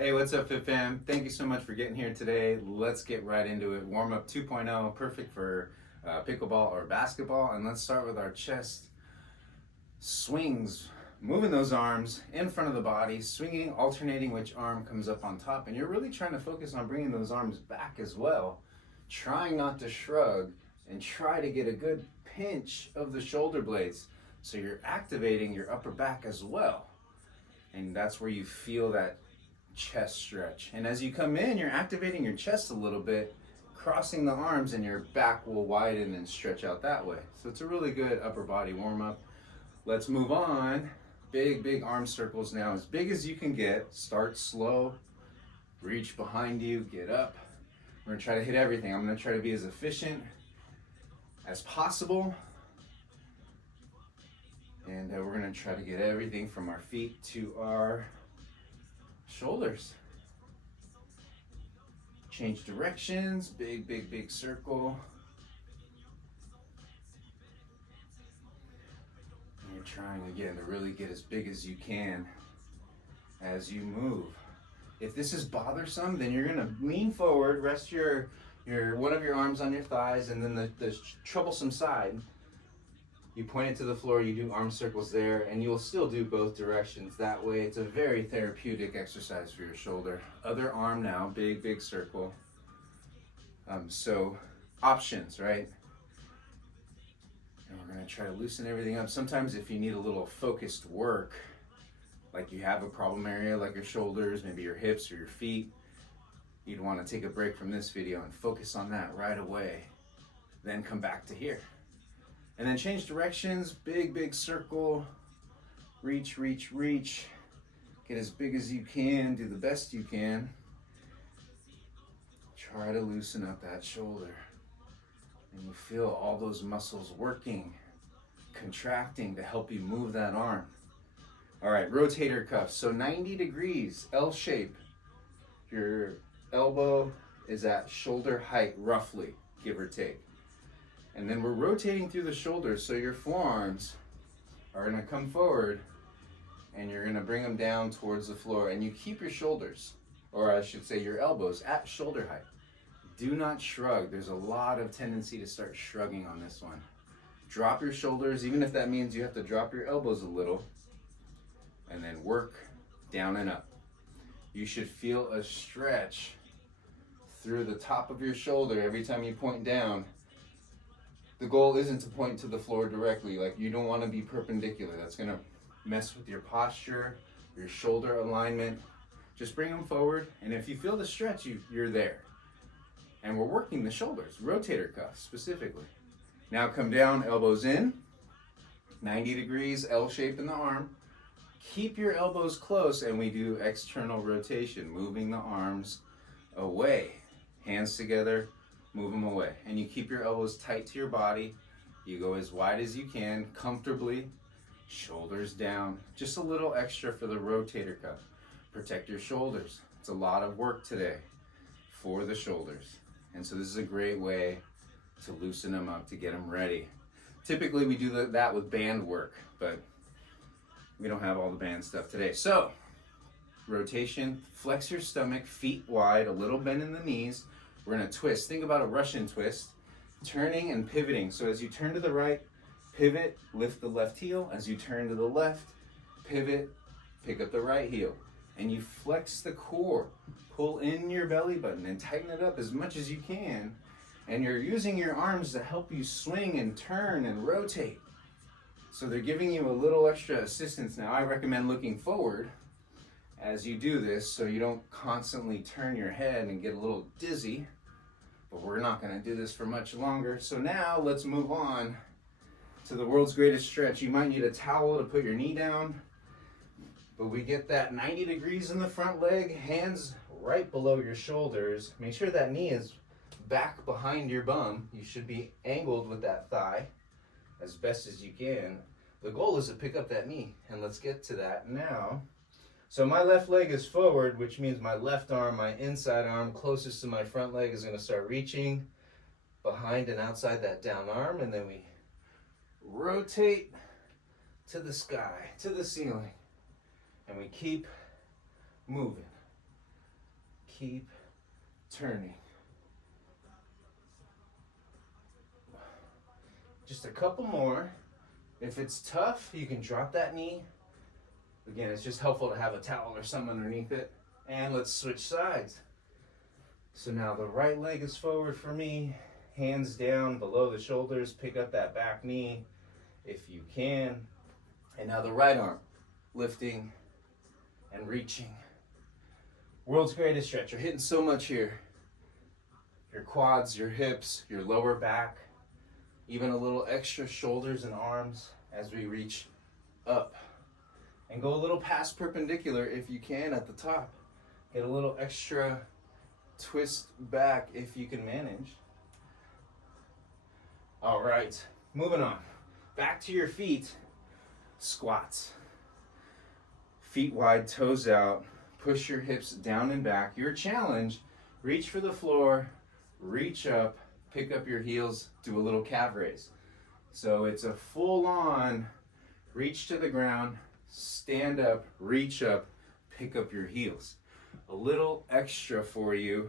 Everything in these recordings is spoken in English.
Hey, what's up, Fit Fam? Thank you so much for getting here today. Let's get right into it. Warm up 2.0, perfect for pickleball or basketball. And let's start with our chest swings. Moving those arms in front of the body, swinging, alternating which arm comes up on top. And you're really trying to focus on bringing those arms back as well. Trying not to shrug and try to get a good pinch of the shoulder blades. So you're activating your upper back as well. And that's where you feel that chest stretch. And as you come in, you're activating your chest a little bit, crossing the arms, and your back will widen and stretch out that way. So it's a really good upper body warm up. Let's move on. Big arm circles now, as big as you can get. Start slow, reach behind you, get up. We're gonna try to hit everything. I'm gonna try to be as efficient as possible. And we're gonna try to get everything from our feet to our shoulders. Change directions, big circle. And you're trying again to really get as big as you can as you move. If this is bothersome, then you're gonna lean forward, rest your one of your arms on your thighs, and then the troublesome side, you point it to the floor, you do arm circles there, and you'll still do both directions. That way, it's a very therapeutic exercise for your shoulder. Other arm now, big circle. So, options, right? And we're gonna try to loosen everything up. Sometimes if you need a little focused work, like you have a problem area like your shoulders, maybe your hips or your feet, you'd wanna take a break from this video and focus on that right away. Then come back to here. And then change directions, big circle, reach. Get as big as you can, do the best you can. Try to loosen up that shoulder. And you feel all those muscles working, contracting to help you move that arm. All right, rotator cuff. So 90 degrees, L shape. Your elbow is at shoulder height, roughly, give or take. And then we're rotating through the shoulders, so your forearms are gonna come forward and you're gonna bring them down towards the floor, and you keep your shoulders, or I should say your elbows, at shoulder height. Do not shrug. There's a lot of tendency to start shrugging on this one. Drop your shoulders, even if that means you have to drop your elbows a little, and then work down and up. You should feel a stretch through the top of your shoulder every time you point down. The goal isn't to point to the floor directly. Like, you don't want to be perpendicular. That's going to mess with your posture, your shoulder alignment. Just bring them forward, and if you feel the stretch, you're there. And we're working the shoulders, rotator cuff specifically. Now come down, elbows in, 90 degrees, L shape in the arm. Keep your elbows close, and we do external rotation, moving the arms away. Hands together, move them away. And you keep your elbows tight to your body. You go as wide as you can, comfortably, shoulders down. Just a little extra for the rotator cuff. Protect your shoulders. It's a lot of work today for the shoulders. And so this is a great way to loosen them up, to get them ready. Typically we do that with band work, but we don't have all the band stuff today. So, rotation, flex your stomach, feet wide, a little bend in the knees. We're gonna twist. Think about a Russian twist, turning and pivoting. So as you turn to the right, pivot, lift the left heel. As you turn to the left, pivot, pick up the right heel. And you flex the core. Pull in your belly button and tighten it up as much as you can. And you're using your arms to help you swing and turn and rotate. So they're giving you a little extra assistance. Now I recommend looking forward as you do this so you don't constantly turn your head and get a little dizzy. But we're not going to do this for much longer. So now let's move on to the world's greatest stretch. You might need a towel to put your knee down, but we get that 90 degrees in the front leg, hands right below your shoulders. Make sure that knee is back behind your bum. You should be angled with that thigh as best as you can. The goal is to pick up that knee, and let's get to that now. So my left leg is forward, which means my left arm, my inside arm closest to my front leg, is going to start reaching behind and outside that down arm, and then we rotate to the sky, to the ceiling, and we keep moving. keep turning. Just a couple more. If it's tough, you can drop that knee. Again, it's just helpful to have a towel or something underneath it. And let's switch sides. So now the right leg is forward for me, hands down below the shoulders, pick up that back knee if you can. And now the right arm, lifting and reaching. World's greatest stretch. You're hitting so much here. Your quads, your hips, your lower back, even a little extra shoulders and arms as we reach up. And go a little past perpendicular if you can at the top. Get a little extra twist back if you can manage. All right, moving on. Back to your feet. Squats. Feet wide, toes out. Push your hips down and back. Your challenge, reach for the floor, reach up, pick up your heels, do a little calf raise. So it's a full-on reach to the ground, stand up, reach up, pick up your heels. A little extra for you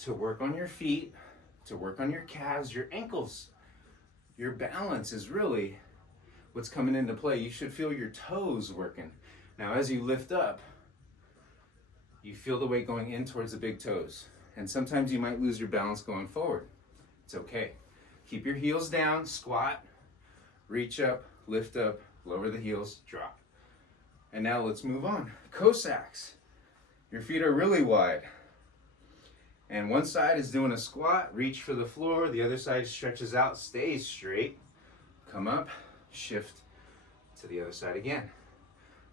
to work on your feet, to work on your calves, your ankles. Your balance is really what's coming into play. You should feel your toes working. Now as you lift up, you feel the weight going in towards the big toes. And sometimes you might lose your balance going forward. It's okay. Keep your heels down, squat, reach up, lift up, lower the heels, drop. And now let's move on. Cossacks. Your feet are really wide. And one side is doing a squat, reach for the floor. The other side stretches out, stays straight. Come up, shift to the other side again.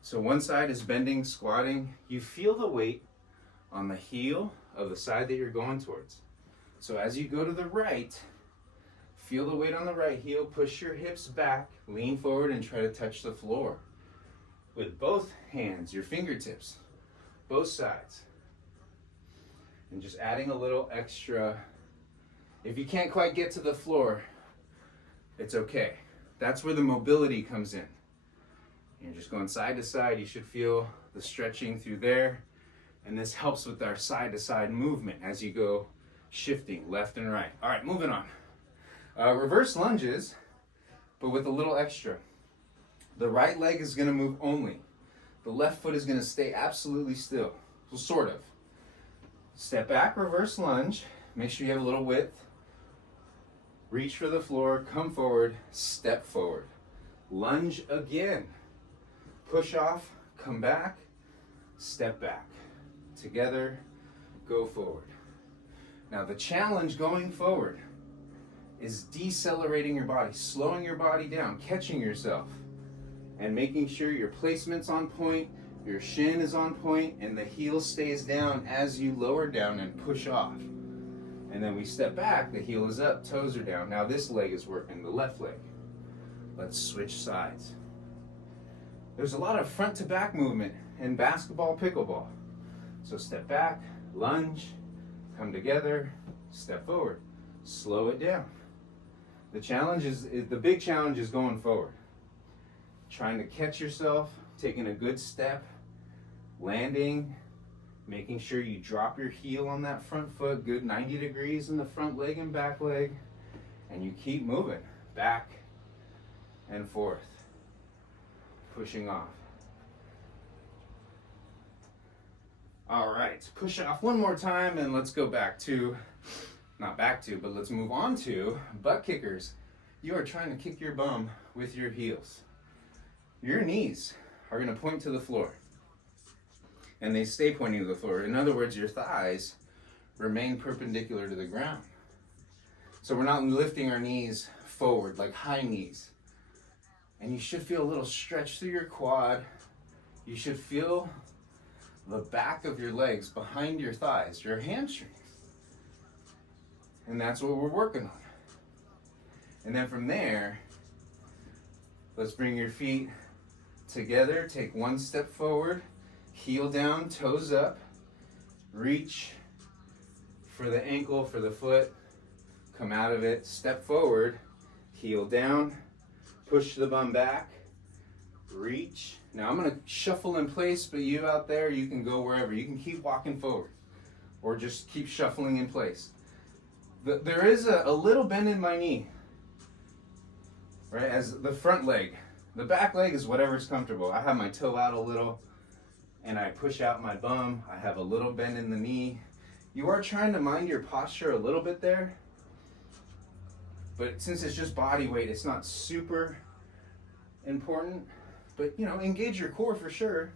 So one side is bending, squatting. You feel the weight on the heel of the side that you're going towards. So as you go to the right, feel the weight on the right heel, push your hips back, lean forward and try to touch the floor. With both hands, your fingertips, both sides. And just adding a little extra. If you can't quite get to the floor, it's okay. That's where the mobility comes in. You're just going side to side. You should feel the stretching through there. And this helps with our side to side movement as you go shifting left and right. All right, moving on. Reverse lunges, but with a little extra. The right leg is gonna move only. The left foot is gonna stay absolutely still. Well, sort of. Step back, reverse lunge. Make sure you have a little width. Reach for the floor, come forward, step forward. Lunge again. Push off, come back, step back. Together, go forward. Now the challenge going forward is decelerating your body, slowing your body down, catching yourself, and making sure your placement's on point, your shin is on point, and the heel stays down as you lower down and push off. And then we step back, the heel is up, toes are down. Now this leg is working, the left leg. Let's switch sides. There's a lot of front to back movement in basketball, pickleball. So step back, lunge, come together, step forward, slow it down. The challenge is the big challenge is going forward. Trying to catch yourself, taking a good step, landing, making sure you drop your heel on that front foot, good 90 degrees in the front leg and back leg, and you keep moving back and forth, pushing off. All right, push off one more time and let's go back to, not back to, but let's move on to butt kickers. You are trying to kick your bum with your heels. Your knees are gonna point to the floor and they stay pointing to the floor. In other words, your thighs remain perpendicular to the ground. So we're not lifting our knees forward like high knees. And you should feel a little stretch through your quad. You should feel the back of your legs behind your thighs, your hamstrings. And that's what we're working on. And then from there, let's bring your feet together. Take one step forward, heel down, toes up, reach for the ankle, for the foot, come out of it, step forward, heel down, push the bum back, reach. Now I'm gonna shuffle in place, but you out there, you can go wherever. You can keep walking forward. or just keep shuffling in place. There is a little bend in my knee, right, as the front leg. The back leg is whatever's comfortable. I have my toe out a little, and I push out my bum. I have a little bend in the knee. You are trying to mind your posture a little bit there, but since it's just body weight, it's not super important. But you know, engage your core for sure.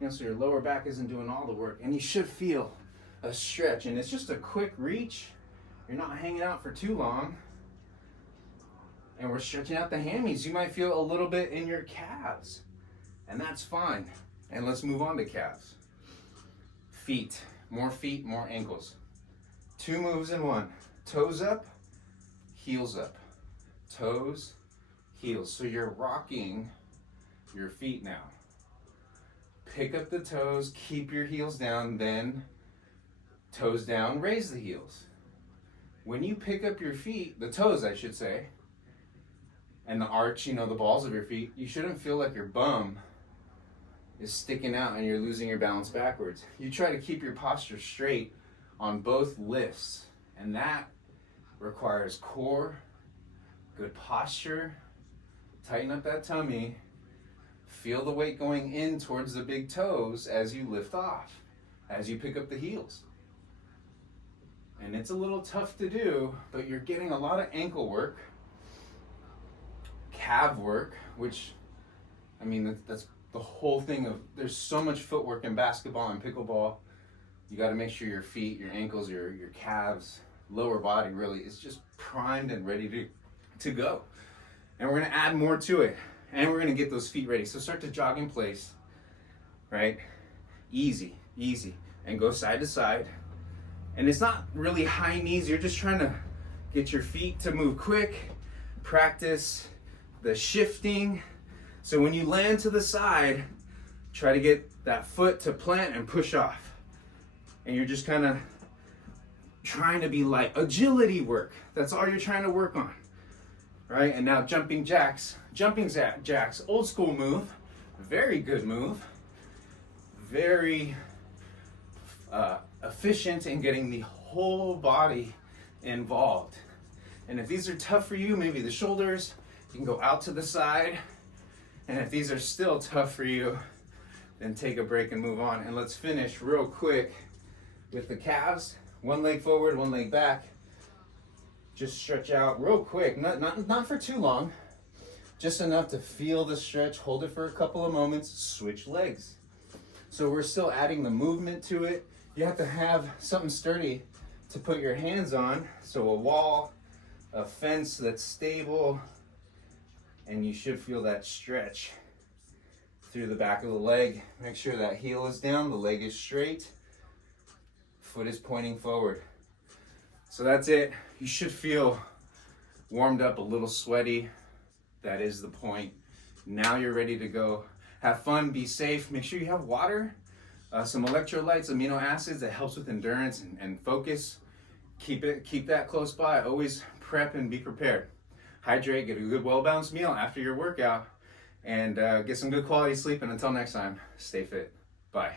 You know, so your lower back isn't doing all the work, and you should feel a stretch. And it's just a quick reach. You're not hanging out for too long. And we're stretching out the hammies. You might feel a little bit in your calves, and that's fine. And let's move on to calves. Feet, more ankles. 2 moves in 1. Toes up, heels up. Toes, heels. So you're rocking your feet now. Pick up the toes, keep your heels down, then toes down, raise the heels. When you pick up your feet, the toes I should say, and the arch, you know, the balls of your feet, you shouldn't feel like your bum is sticking out and you're losing your balance backwards. You try to keep your posture straight on both lifts, and that requires core, good posture, tighten up that tummy, feel the weight going in towards the big toes as you lift off, as you pick up the heels. And it's a little tough to do, but you're getting a lot of ankle work, calf work, which, I mean, that's the whole thing of, there's so much footwork in basketball and pickleball. You got to make sure your feet, your ankles, your calves, lower body really is just primed and ready to go. And we're going to add more to it, and we're going to get those feet ready. So start to jog in place, right? Easy, and go side to side. And it's not really high knees. You're just trying to get your feet to move quick, practice the shifting. So when you land to the side, try to get that foot to plant and push off. And you're just kind of trying to be light. Agility work, that's all you're trying to work on, right? And now jumping jacks, old school move, very good move, very efficient in getting the whole body involved. And if these are tough for you, maybe the shoulders, you can go out to the side. And if these are still tough for you, then take a break and move on. And let's finish real quick with the calves. 1 leg forward, 1 leg back. Just stretch out real quick, not for too long, just enough to feel the stretch. Hold it for a couple of moments, switch legs. So we're still adding the movement to it. You have to have something sturdy to put your hands on. So a wall, a fence that's stable, and you should feel that stretch through the back of the leg. Make sure that heel is down, the leg is straight, foot is pointing forward. So that's it. You should feel warmed up, a little sweaty. That is the point. Now you're ready to go. Have fun, be safe. Make sure you have water, some electrolytes, amino acids that helps with endurance and focus. Keep that close by. Always prep and be prepared. Hydrate, get a good well-balanced meal after your workout, and get some good quality sleep. And until next time, stay fit. Bye.